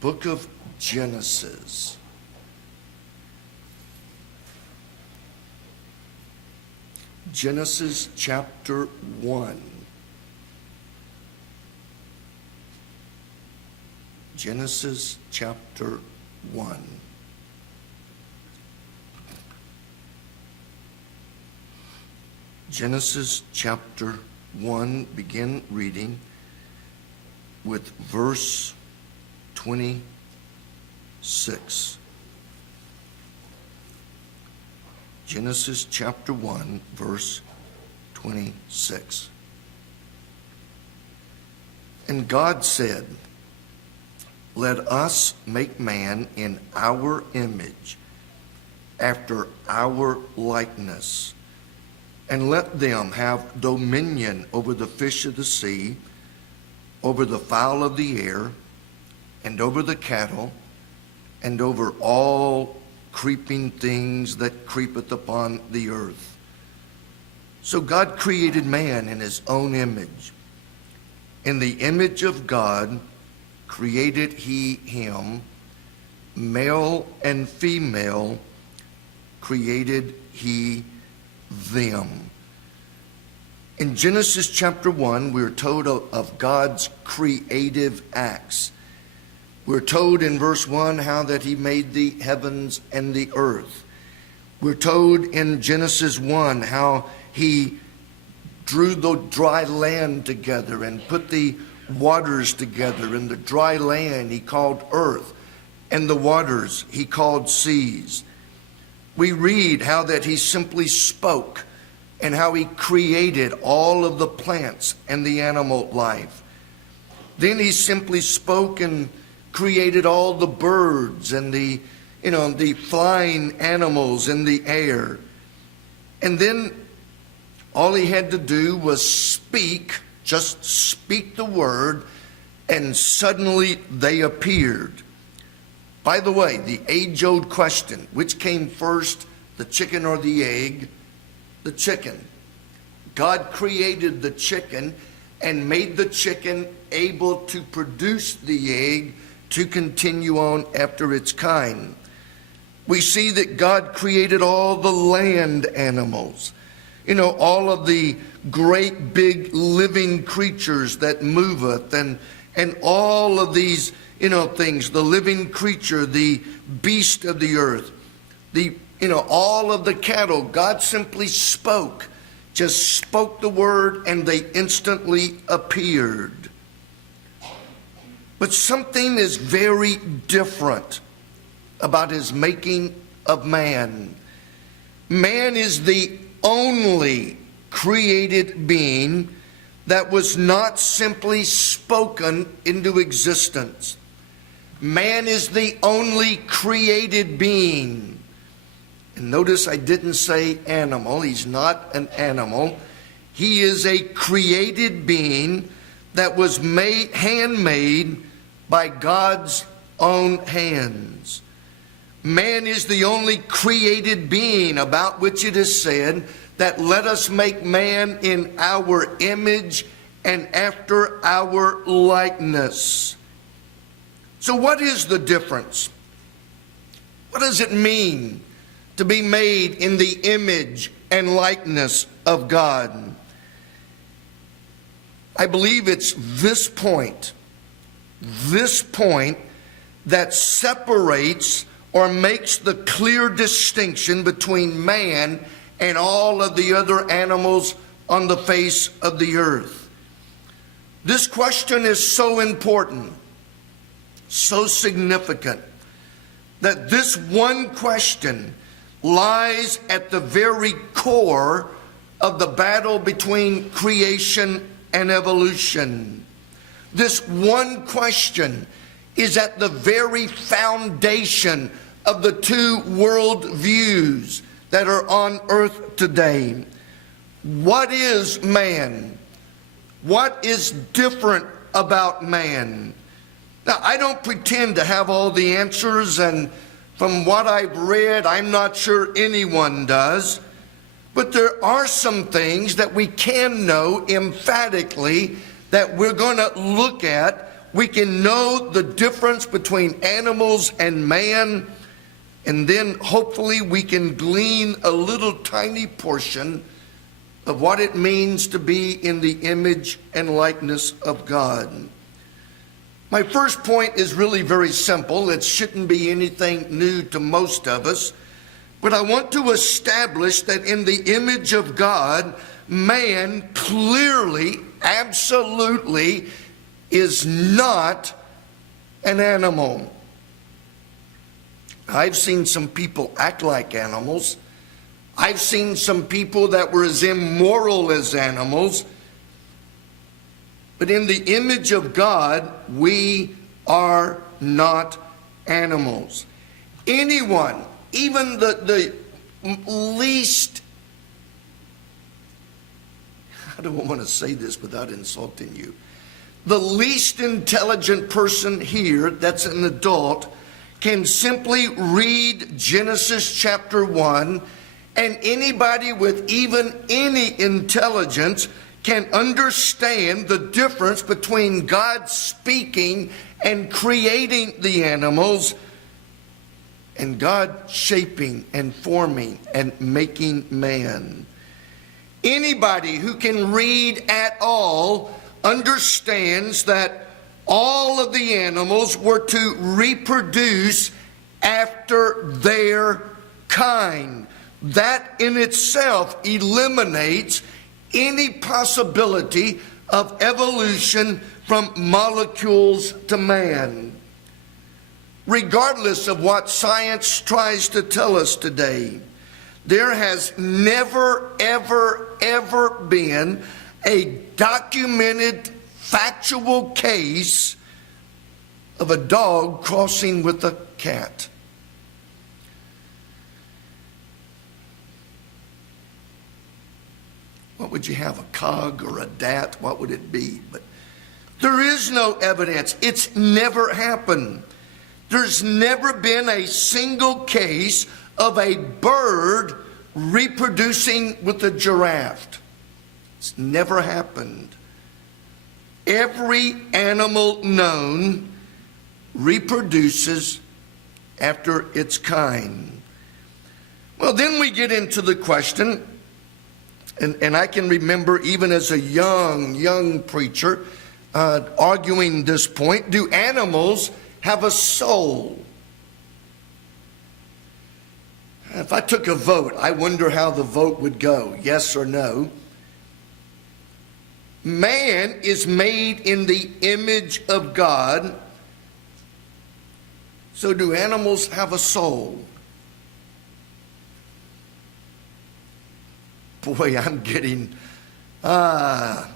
book of Genesis. Genesis chapter 1. Genesis chapter 1. Genesis chapter 1, begin reading with verse 26. Genesis chapter 1, verse 26. And God said, "Let us make man in our image, after our likeness, and let them have dominion over the fish of the sea, over the fowl of the air, and over the cattle, and over all creeping things that creepeth upon the earth." So God created man in his own image. In the image of God created he him, male and female created he them. In Genesis chapter 1, we're told of God's creative acts. We're told in verse 1 how that he made the heavens and the earth. We're told in Genesis 1 how he drew the dry land together and put the waters together. And the dry land he called earth, and the waters he called seas. We read how that he simply spoke and how he created all of the plants and the animal life. Then he simply spoke and created all the birds and the flying animals in the air. And then all he had to do was speak, just speak the word, and suddenly they appeared. By the way, the age-old question, which came first, the chicken or the egg? The chicken. God created the chicken and made the chicken able to produce the egg to continue on after its kind. We see that God created all the land animals, all of the great big living creatures that moveth, and all of these things, the living creature, the beast of the earth, all of the cattle. God simply spoke, just spoke the word, and they instantly appeared. But something is very different about his making of man. Man is the only created being that was not simply spoken into existence. Man is the only created being. And notice I didn't say animal. He's not an animal. He is a created being that was handmade by God's own hands. Man is the only created being about which it is said that let us make man in our image and after our likeness. So what is the difference? What does it mean to be made in the image and likeness of God? I believe it's this point that separates or makes the clear distinction between man and all of the other animals on the face of the earth. This question is so important, so significant, that this one question lies at the very core of the battle between creation and evolution. This one question is at the very foundation of the two world views that are on earth today. What is man? What is different about man? Now, I don't pretend to have all the answers, and from what I've read, I'm not sure anyone does. But there are some things that we can know emphatically that we're going to look at we can know the difference between animals and man, and then hopefully we can glean a little tiny portion of what it means to be in the image and likeness of God. My first point is really very simple. It shouldn't be anything new to most of us. But I want to establish that in the image of God, man clearly, absolutely is not an animal. I've seen some people act like animals. I've seen some people that were as immoral as animals. But in the image of God, we are not animals. Anyone, even the least, I don't want to say this without insulting you, the least intelligent person here that's an adult can simply read Genesis chapter 1, and anybody with even any intelligence can understand the difference between God speaking and creating the animals and God shaping and forming and making man. Anybody who can read at all understands that all of the animals were to reproduce after their kind. That in itself eliminates any possibility of evolution from molecules to man. Regardless of what science tries to tell us today, there has never, ever been a documented, factual case of a dog crossing with a cat. What would you have, a cog or a dat? What would it be? But there is no evidence. It's never happened. There's never been a single case of a bird reproducing with a giraffe. It's never happened. Every animal known reproduces after its kind. Well, then we get into the question, and I can remember even as a young preacher arguing this point, do animals have a soul? If I took a vote, I wonder how the vote would go, yes or no. Man is made in the image of God. So do animals have a soul? Boy, I'm getting... I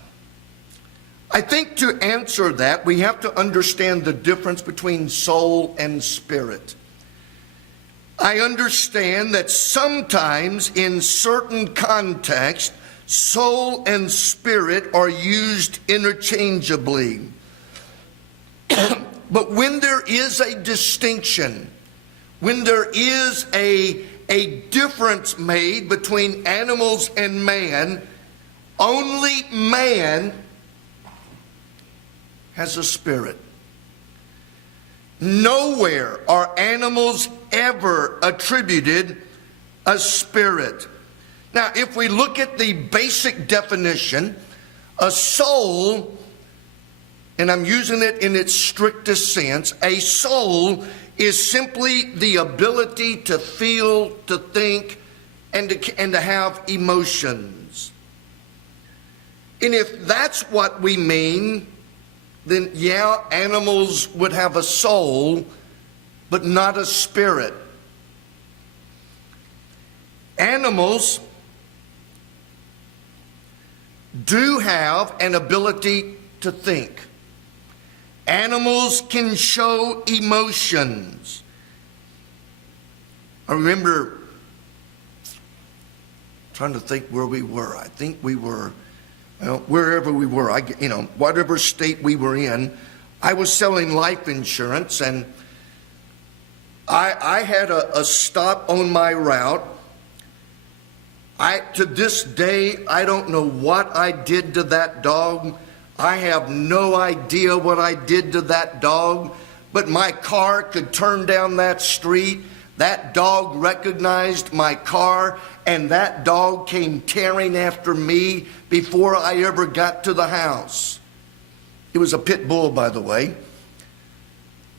think to answer that, we have to understand the difference between soul and spirit. I understand that sometimes in certain contexts, soul and spirit are used interchangeably. But when there is a distinction, when there is a difference made between animals and man, only man has a spirit. Nowhere are animals ever attributed a spirit. Now, if we look at the basic definition, a soul, and I'm using it in its strictest sense, a soul is simply the ability to feel, to think, and to have emotions. And if that's what we mean, then yeah, animals would have a soul, but not a spirit. Animals do have an ability to think. Animals can show emotions. I remember trying to think where we were. I think we were, wherever we were, whatever state we were in, I was selling life insurance, and I had a stop on my route. To this day, I don't know what I did to that dog. I have no idea what I did to that dog, but my car could turn down that street. That dog recognized my car, and that dog came tearing after me before I ever got to the house. It was a pit bull, by the way.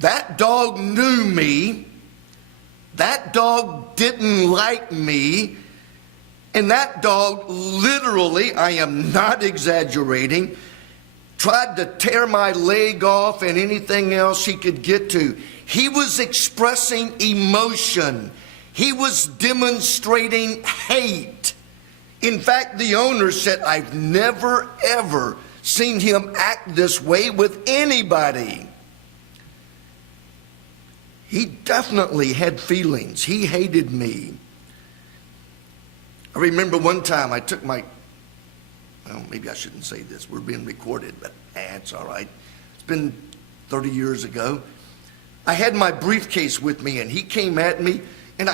That dog knew me. That dog didn't like me. And that dog literally, I am not exaggerating, tried to tear my leg off and anything else he could get to. He was expressing emotion. He was demonstrating hate. In fact, the owner said, I've never, ever seen him act this way with anybody. He definitely had feelings. He hated me. I remember one time I took my, well, maybe I shouldn't say this. We're being recorded, but it's all right. It's been 30 years ago. I had my briefcase with me, and he came at me, and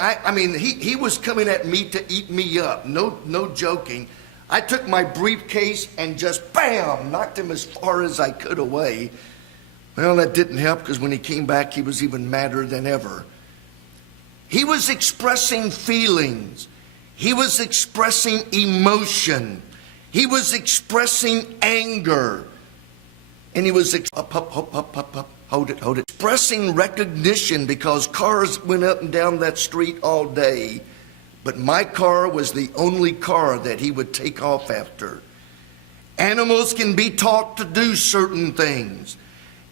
he was coming at me to eat me up. No joking. I took my briefcase and just, bam, knocked him as far as I could away. Well, that didn't help, because when he came back, he was even madder than ever. He was expressing feelings. He was expressing emotion. He was expressing anger. And he was hold it. Expressing recognition, because cars went up and down that street all day. But my car was the only car that he would take off after. Animals can be taught to do certain things.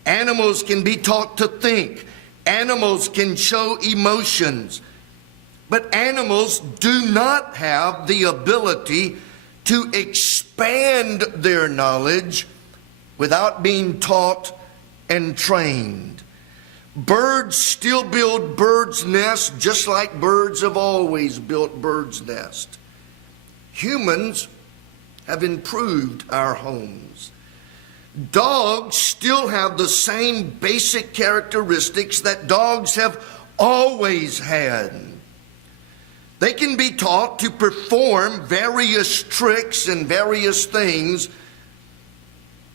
Animals can be taught to think. Animals can show emotions. But animals do not have the ability to expand their knowledge without being taught and trained. Birds still build birds' nests just like birds have always built birds' nests. Humans have improved our homes. Dogs still have the same basic characteristics that dogs have always had. They can be taught to perform various tricks and various things,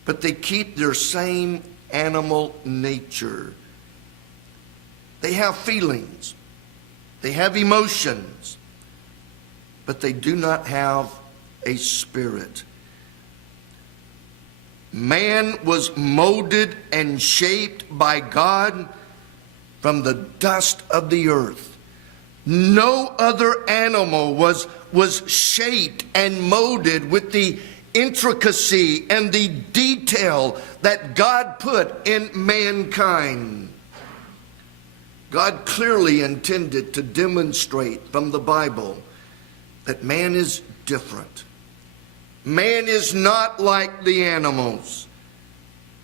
but they keep their same animal nature. They have feelings. They have emotions, but they do not have a spirit. Man was molded and shaped by God from the dust of the earth. No other animal was shaped and molded with the intricacy and the detail that God put in mankind. God clearly intended to demonstrate from the Bible that man is different. Man is not like the animals.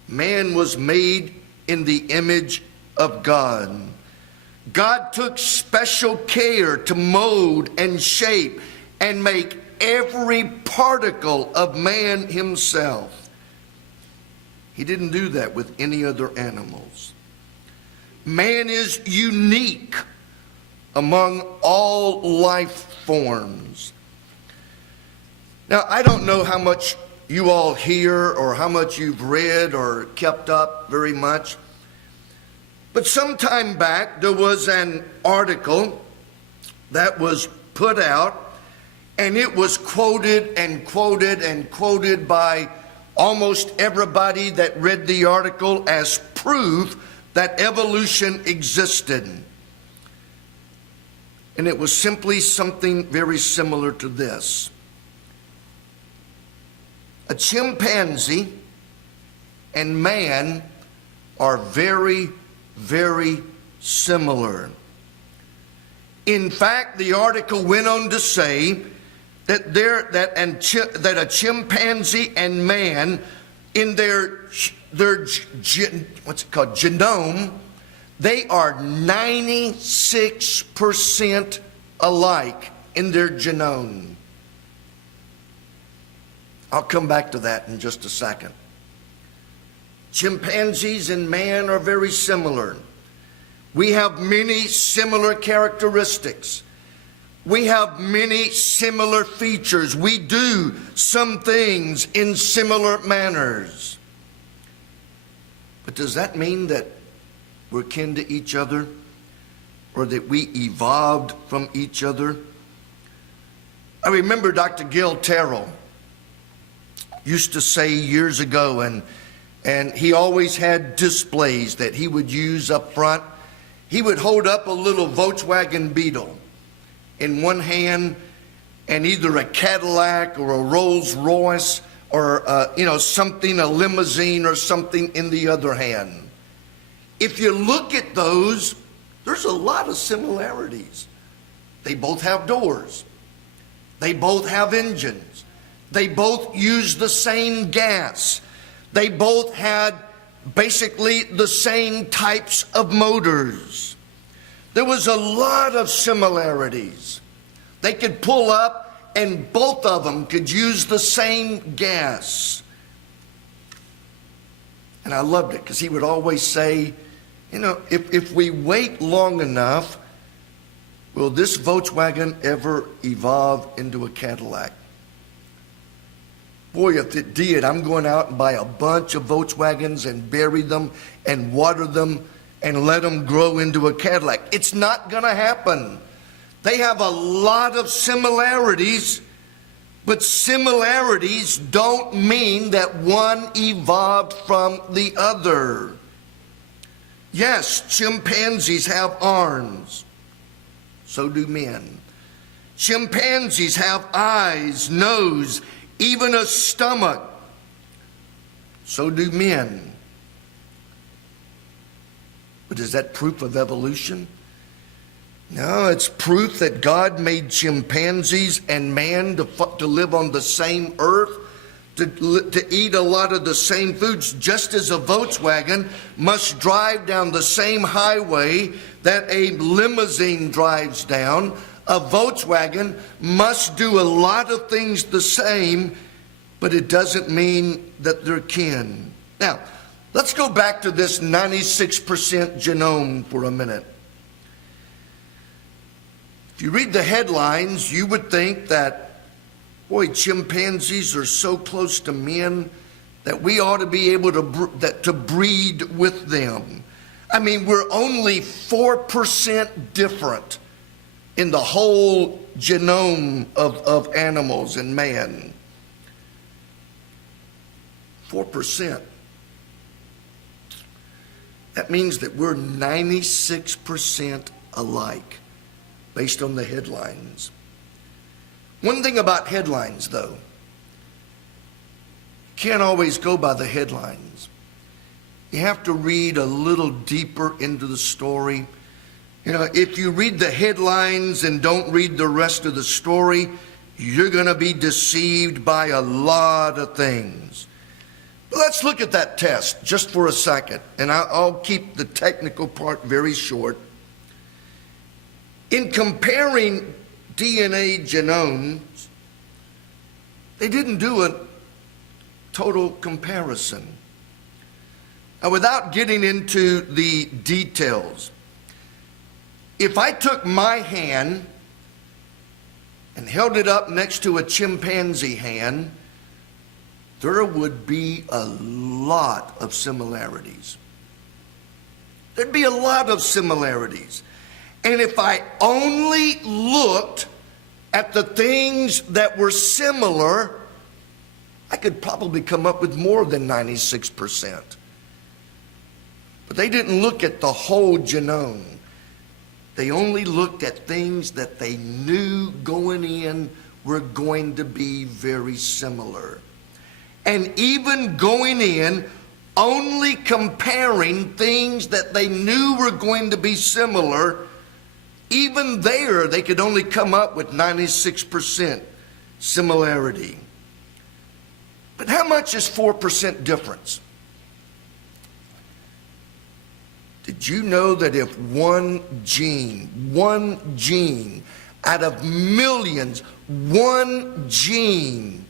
Man was made in the image of God. God took special care to mold and shape and make every particle of man himself. He didn't do that with any other animals. Man is unique among all life forms. Now, I don't know how much you all hear or how much you've read or kept up very much, but some time back there was an article that was put out, and it was quoted and quoted and quoted by almost everybody that read the article as proof that evolution existed. And it was simply something very similar to this. A chimpanzee and man are very, very similar. In fact, the article went on to say that a chimpanzee and man, in their genome, they are 96% alike in their genome. I'll come back to that in just a second. Chimpanzees and man are very similar. We have many similar characteristics. We have many similar features. We do some things in similar manners. But does that mean that we're kin to each other, or that we evolved from each other? I remember Dr. Gil Terrell used to say years ago, and he always had displays that he would use up front. He would hold up a little Volkswagen Beetle in one hand and either a Cadillac or a Rolls Royce or something, a limousine or something in the other hand. If you look at those, there's a lot of similarities. They both have doors. They both have engines. They both use the same gas. They both had basically the same types of motors. There was a lot of similarities. They could pull up and both of them could use the same gas. And I loved it because he would always say, if we wait long enough, will this Volkswagen ever evolve into a Cadillac? Boy, if it did, I'm going out and buy a bunch of Volkswagens and bury them and water them and let them grow into a Cadillac. It's not going to happen. They have a lot of similarities, but similarities don't mean that one evolved from the other. Yes, chimpanzees have arms. So do men. Chimpanzees have eyes, nose, even a stomach. So do men. But is that proof of evolution? No, it's proof that God made chimpanzees and man to live on the same earth, to eat a lot of the same foods, just as a Volkswagen must drive down the same highway that a limousine drives down. A Volkswagen must do a lot of things the same, but it doesn't mean that they're kin. Now, let's go back to this 96% genome for a minute. If you read the headlines, you would think that, boy, chimpanzees are so close to men that we ought to be able to breed with them. I mean, we're only 4% different in the whole genome of animals and man. 4%. That means that we're 96% alike, based on the headlines. One thing about headlines, though, you can't always go by the headlines. You have to read a little deeper into the story. If you read the headlines and don't read the rest of the story, you're going to be deceived by a lot of things. But let's look at that test just for a second, and I'll keep the technical part very short. In comparing DNA genomes, they didn't do a total comparison. Now, without getting into the details, if I took my hand and held it up next to a chimpanzee hand, there would be a lot of similarities. There'd be a lot of similarities. And if I only looked at the things that were similar, I could probably come up with more than 96%. But they didn't look at the whole genome. They only looked at things that they knew going in were going to be very similar. And even going in, only comparing things that they knew were going to be similar, even there, they could only come up with 96% similarity. But how much is 4% difference? Did you know that if one gene out of millions, one gene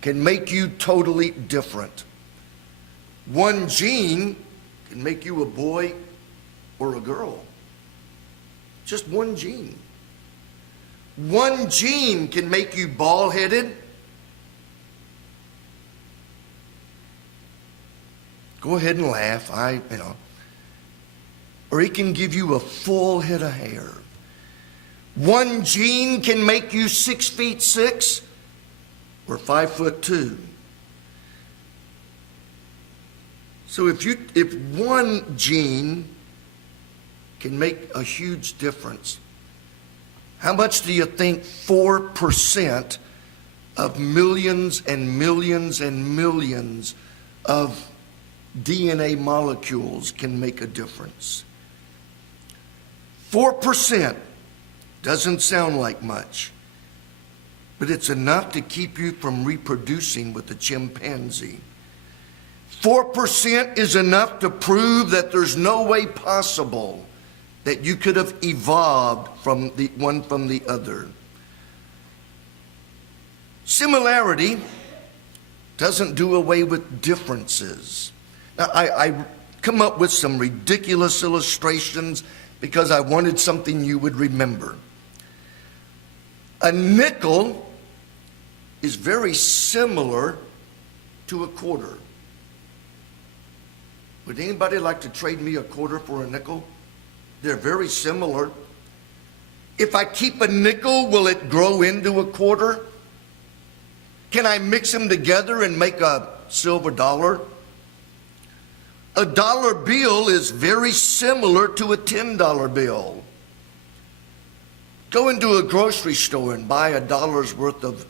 can make you totally different? One gene can make you a boy or a girl. Just one gene. One gene can make you bald-headed, Go ahead and laugh. Or he can give you a full head of hair. One gene can make you 6'6" or 5'2". So if one gene can make a huge difference, how much do you think 4% of millions and millions and millions of DNA molecules can make a difference? 4% doesn't sound like much, but it's enough to keep you from reproducing with a chimpanzee. 4% is enough to prove that there's no way possible that you could have evolved from the one from the other. Similarity doesn't do away with differences. Now, I come up with some ridiculous illustrations because I wanted something you would remember. A nickel is very similar to a quarter. Would anybody like to trade me a quarter for a nickel? They're very similar. If I keep a nickel, will it grow into a quarter? Can I mix them together and make a silver dollar? A dollar bill is very similar to a $10 bill. Go into a grocery store and buy $1 worth of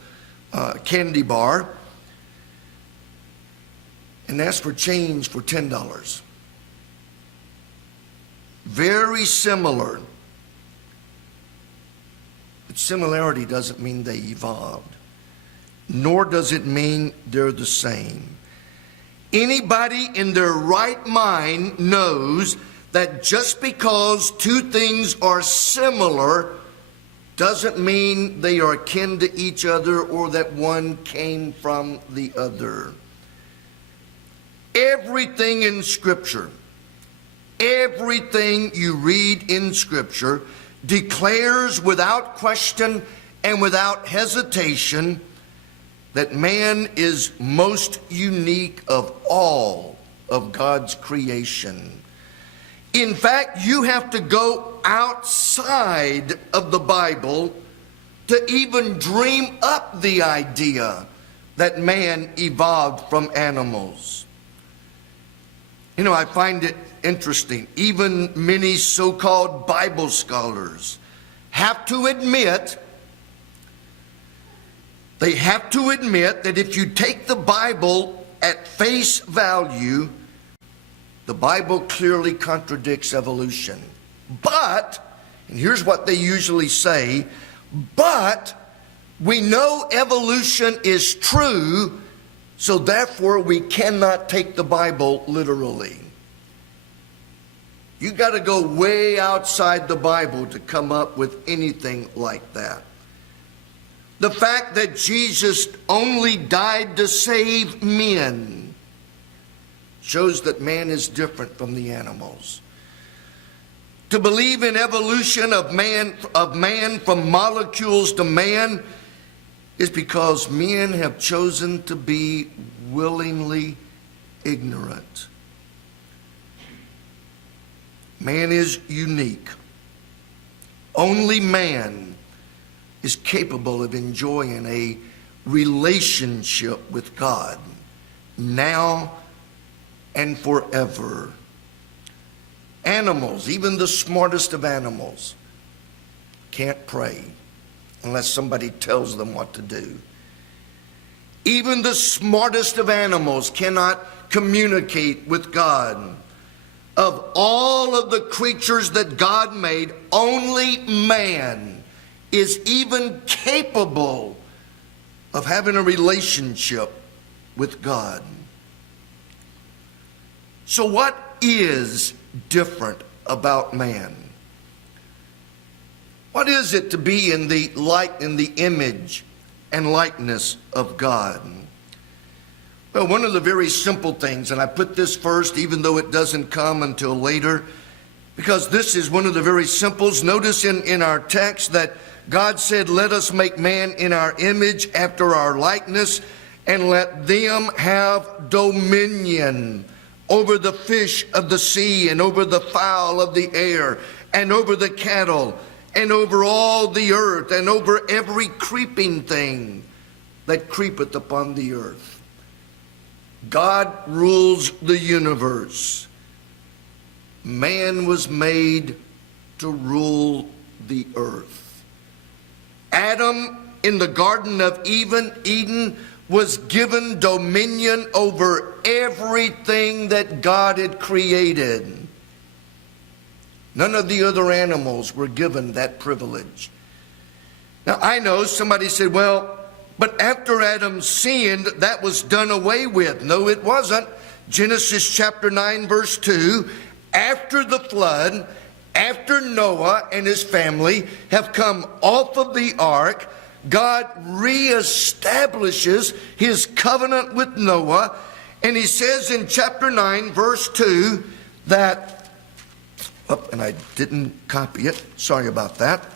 candy bar and ask for change for $10. Very similar. But similarity doesn't mean they evolved, nor does it mean they're the same. Anybody in their right mind knows that just because two things are similar doesn't mean they are akin to each other or that one came from the other. Everything in Scripture, everything you read in Scripture declares without question and without hesitation that man is most unique of all of God's creation. In fact, you have to go outside of the Bible to even dream up the idea that man evolved from animals. You know, I find it interesting. Even many so-called Bible scholars have to admit that if you take the Bible at face value, the Bible clearly contradicts evolution. But, and here's what they usually say, but we know evolution is true, so therefore we cannot take the Bible literally. You got to go way outside the Bible to come up with anything like that. The fact that Jesus only died to save men shows that man is different from the animals. To believe in evolution of man from molecules to man is because men have chosen to be willingly ignorant. Man is unique. Only man is capable of enjoying a relationship with God now and forever. Animals, even the smartest of animals, can't pray unless somebody tells them what to do. Even the smartest of animals cannot communicate with God. Of all of the creatures that God made, only man is even capable of having a relationship with God. So what is different about man? What is it to be in the image and likeness of God? Well, one of the very simple things, and I put this first even though it doesn't come until later, because this is one of the very simples. Notice in our text that God said, let us make man in our image after our likeness, and let them have dominion over the fish of the sea, and over the fowl of the air, and over the cattle, and over all the earth, and over every creeping thing that creepeth upon the earth. God rules the universe. Man was made to rule the earth. Adam in the Garden of Eden was given dominion over everything that God had created. None of the other animals were given that privilege. Now I know somebody said, well, but after Adam sinned, that was done away with. No, it wasn't. Genesis chapter 9, verse 2, after the flood, after Noah and his family have come off of the ark, God reestablishes his covenant with Noah. And he says in chapter 9, verse 2, that, and I didn't copy it. Sorry about that.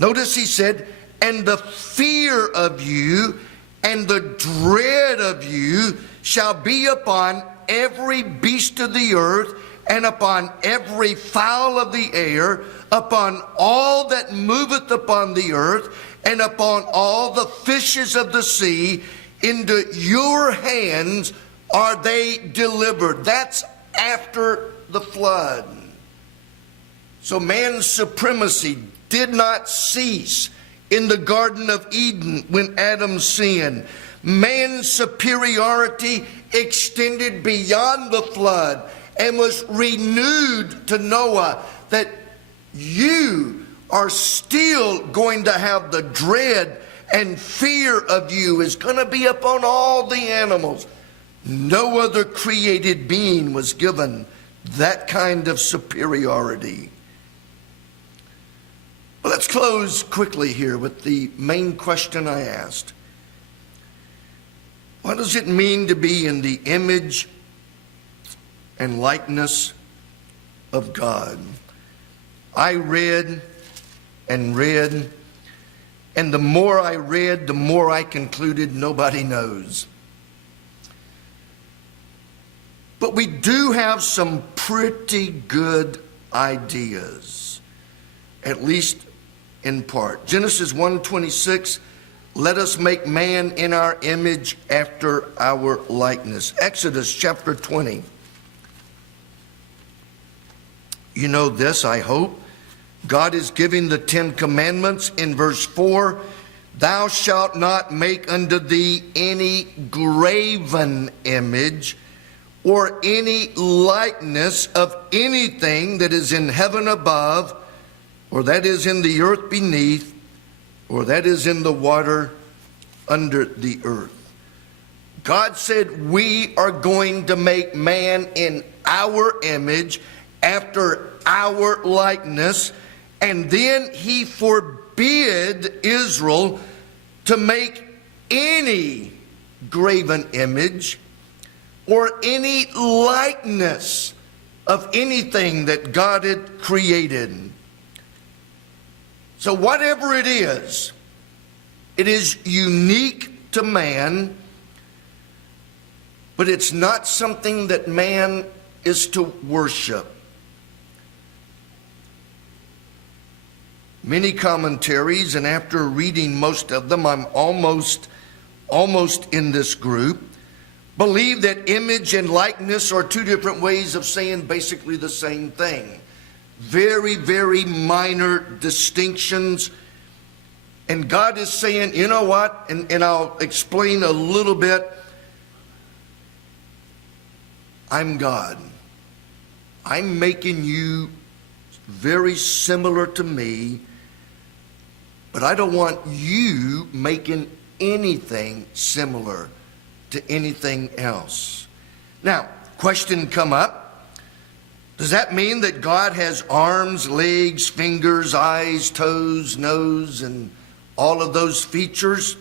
Notice he said, and the fear of you and the dread of you shall be upon every beast of the earth, and upon every fowl of the air, upon all that moveth upon the earth, and upon all the fishes of the sea. Into your hands are they delivered. That's after the flood. So man's supremacy did not cease in the Garden of Eden when Adam sinned. Man's superiority extended beyond the flood and was renewed to Noah, that you are still going to have the dread and fear of you is going to be upon all the animals. No other created being was given that kind of superiority. Well, let's close quickly here with the main question I asked. What does it mean to be in the image and likeness of God? I read and read, and the more I read, the more I concluded nobody knows. But we do have some pretty good ideas, at least in part. Genesis 1:26, let us make man in our image after our likeness. Exodus chapter 20. You know this, I hope. God is giving the 10 Commandments in verse 4. Thou shalt not make unto thee any graven image or any likeness of anything that is in heaven above, or that is in the earth beneath, or that is in the water under the earth. God said we are going to make man in our image, after our likeness, and then he forbid Israel to make any graven image or any likeness of anything that God had created. So whatever it is unique to man, but it's not something that man is to worship. Many commentaries, and after reading most of them, I'm almost in this group, believe that image and likeness are two different ways of saying basically the same thing. Very, very minor distinctions. And God is saying, you know what? And I'll explain a little bit. I'm God. I'm making you very similar to me, but I don't want you making anything similar to anything else. Now, question come up. Does that mean that God has arms, legs, fingers, eyes, toes, nose, and all of those features?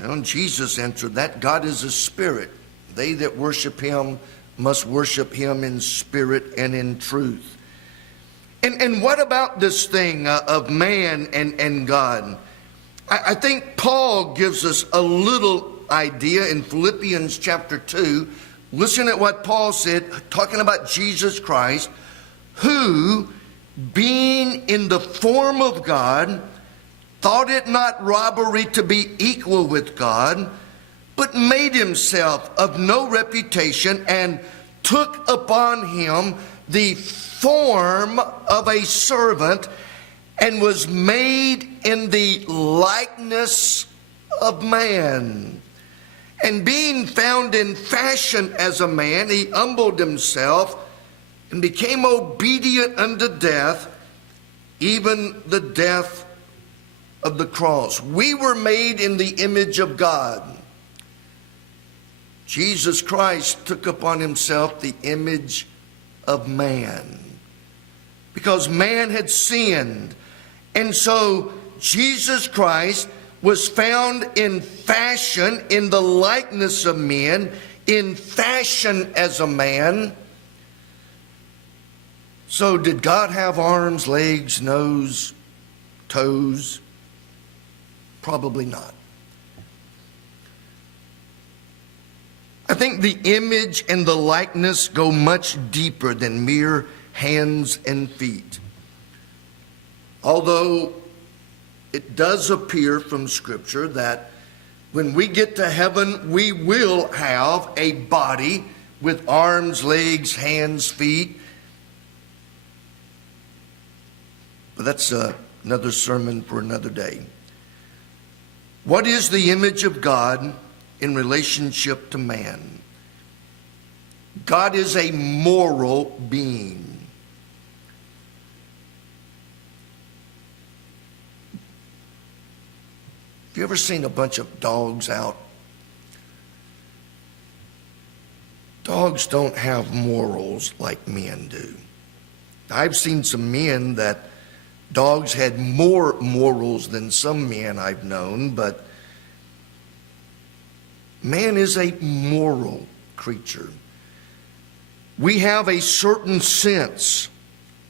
Well, Jesus answered that. God is a spirit. They that worship him must worship him in spirit and in truth. And what about this thing of man and God? I think Paul gives us a little idea in Philippians chapter 2, Listen at what Paul said, talking about Jesus Christ, who, being in the form of God, thought it not robbery to be equal with God, but made himself of no reputation, and took upon him the form of a servant, and was made in the likeness of man. And being found in fashion as a man, he humbled himself and became obedient unto death, even the death of the cross. We were made in the image of God. Jesus Christ took upon himself the image of man, because man had sinned. And so Jesus Christ was found in fashion, in the likeness of men, in fashion as a man. So did God have arms, legs, nose, toes? Probably not. I think the image and the likeness go much deeper than mere hands and feet. Although it does appear from Scripture that when we get to heaven, we will have a body with arms, legs, hands, feet. But that's another sermon for another day. What is the image of God in relationship to man? God is a moral being. Have you ever seen a bunch of dogs out? Dogs don't have morals like men do. I've seen some men that dogs had more morals than some men I've known, but man is a moral creature. We have a certain sense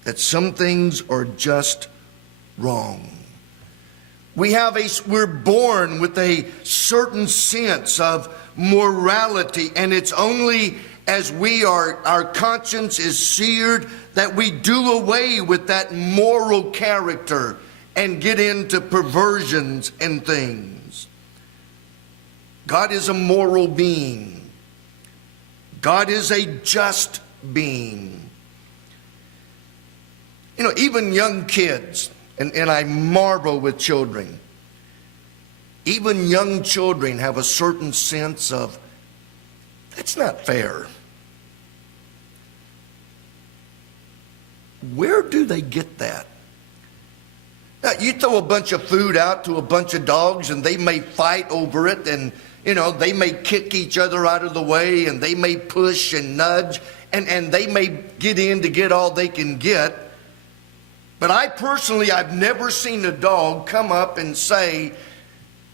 that some things are just wrong. We're born with a certain sense of morality, and it's only as our conscience is seared that we do away with that moral character and get into perversions and things. God is a moral being. God is a just being. You know, even young kids, and I marvel with children. Even young children have a certain sense of, that's not fair. Where do they get that? Now, you throw a bunch of food out to a bunch of dogs and they may fight over it, and they may kick each other out of the way, and they may push and nudge, and they may get in to get all they can get. But I've never seen a dog come up and say,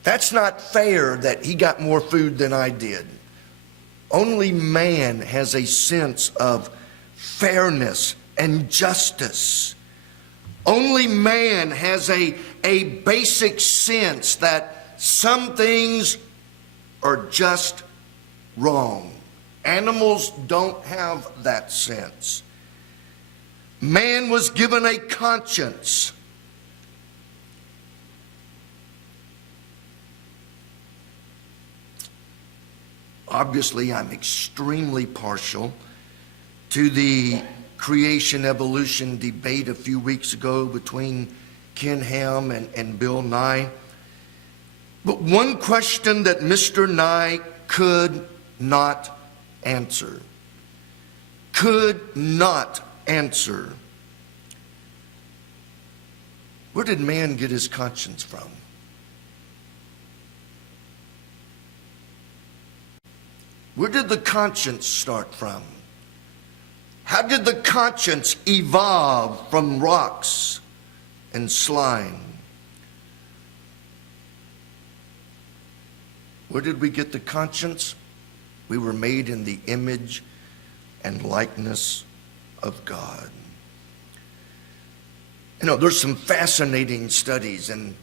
that's not fair that he got more food than I did. Only man has a sense of fairness and justice. Only man has a basic sense that some things are just wrong. Animals don't have that sense. Man was given a conscience. Obviously, I'm extremely partial to the creation-evolution debate a few weeks ago between Ken Ham and Bill Nye. But one question that Mr. Nye could not answer. Could not answer. Where did man get his conscience from? Where did the conscience start from? How did the conscience evolve from rocks and slime? Where did we get the conscience? We were made in the image and likeness of God. There's some fascinating studies, and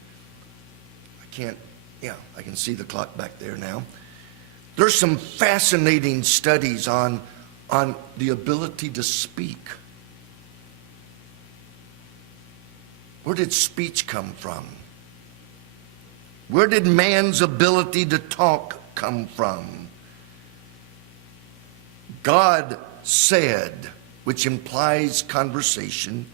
I can see the clock back there now. There's some fascinating studies on the ability to speak. Where did speech come from? Where did man's ability to talk come from? God said, which implies conversation.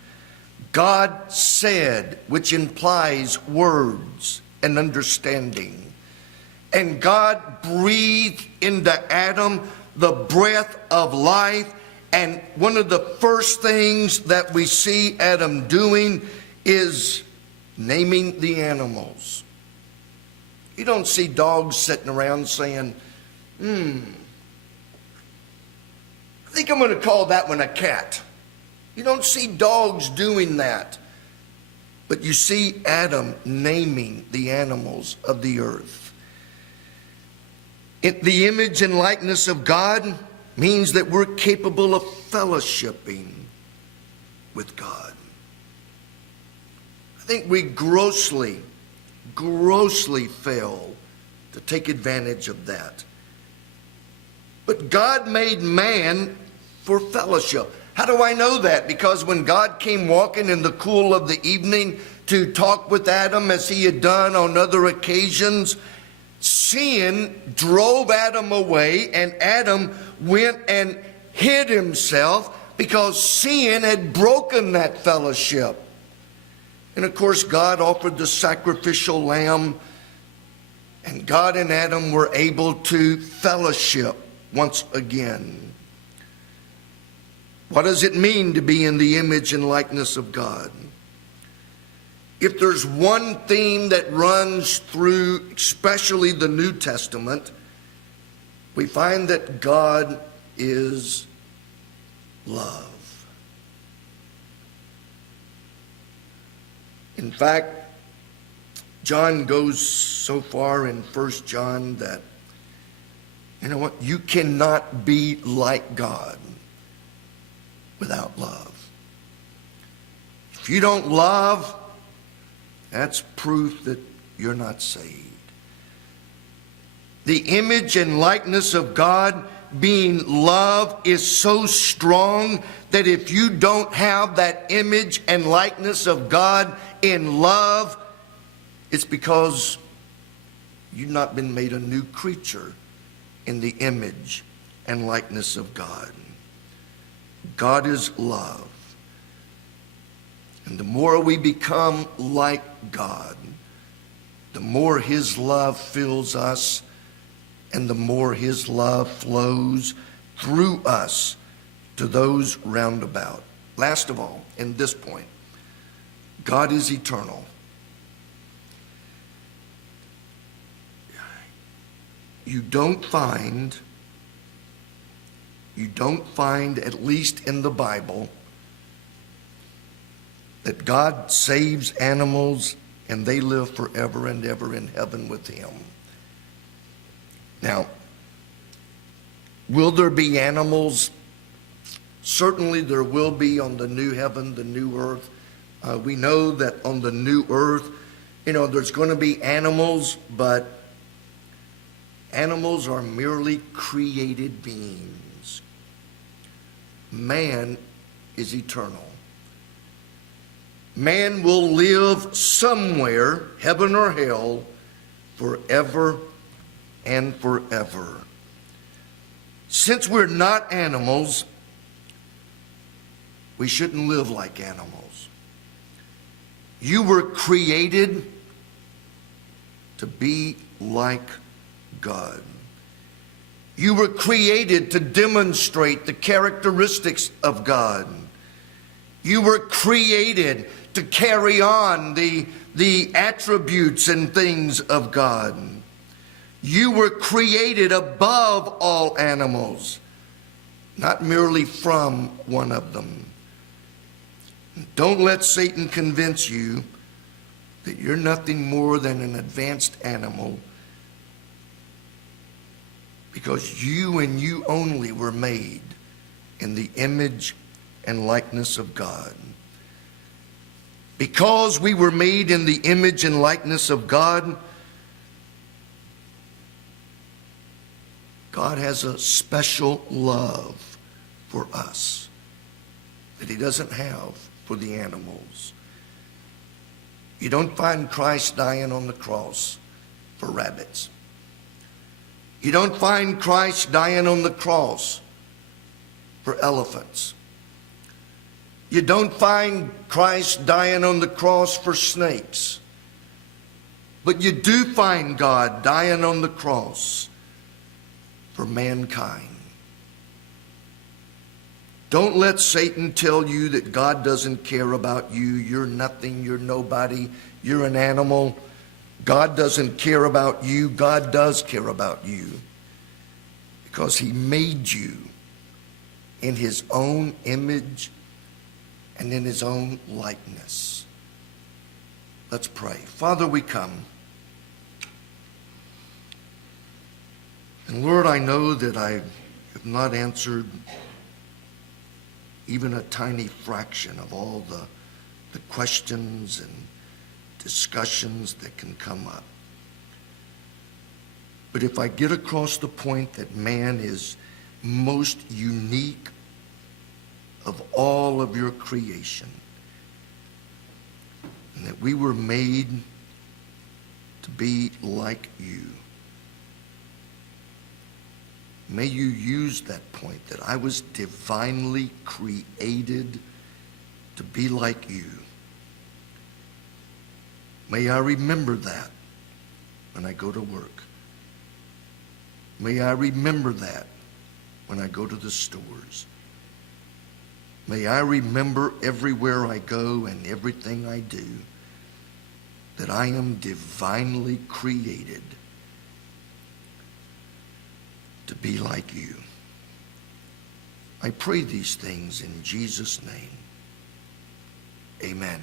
God said, which implies words and understanding. And God breathed into Adam the breath of life. And one of the first things that we see Adam doing is naming the animals. You don't see dogs sitting around saying, I think I'm going to call that one a cat. You don't see dogs doing that. But you see Adam naming the animals of the earth. The image and likeness of God means that we're capable of fellowshipping with God. I think we grossly fail to take advantage of that. But God made man for fellowship. How do I know that? Because when God came walking in the cool of the evening to talk with Adam as he had done on other occasions, sin drove Adam away, and Adam went and hid himself because sin had broken that fellowship. And of course, God offered the sacrificial lamb, and God and Adam were able to fellowship once again. What does it mean to be in the image and likeness of God? If there's one theme that runs through, especially the New Testament, we find that God is love. In fact, John goes so far in 1 John that, you know what, you cannot be like God without love. If you don't love, that's proof that you're not saved. The image and likeness of God being love is so strong that if you don't have that image and likeness of God in love, it's because you've not been made a new creature in the image and likeness of God. God is love. And the more we become like God, the more His love fills us, and the more His love flows through us to those round about. Last of all, in this point, God is eternal. You don't find, at least in the Bible, that God saves animals and they live forever and ever in heaven with Him. Now, will there be animals? Certainly there will be on the new heaven, the new earth. We know that on the new earth, there's going to be animals, but animals are merely created beings. Man is eternal. Man will live somewhere, heaven or hell, forever and forever. Since we're not animals, we shouldn't live like animals. You were created to be like God. You were created to demonstrate the characteristics of God. You were created to carry on the attributes and things of God. You were created above all animals, not merely from one of them. Don't let Satan convince you that you're nothing more than an advanced animal, because you and you only were made in the image and likeness of God. Because we were made in the image and likeness of God, God has a special love for us that he doesn't have for the animals. You don't find Christ dying on the cross for rabbits. You don't find Christ dying on the cross for elephants. You don't find Christ dying on the cross for snakes. But you do find God dying on the cross for mankind. Don't let Satan tell you that God doesn't care about you. You're nothing, you're nobody, you're an animal. God doesn't care about you. God does care about you because he made you in his own image and in his own likeness. Let's pray. Father, we come. And Lord, I know that I have not answered even a tiny fraction of all the questions and discussions that can come up. But if I get across the point that man is most unique of all of your creation, and that we were made to be like you, may you use that point that I was divinely created to be like you. May I remember that when I go to work. May I remember that when I go to the stores. May I remember everywhere I go and everything I do that I am divinely created to be like you. I pray these things in Jesus' name. Amen.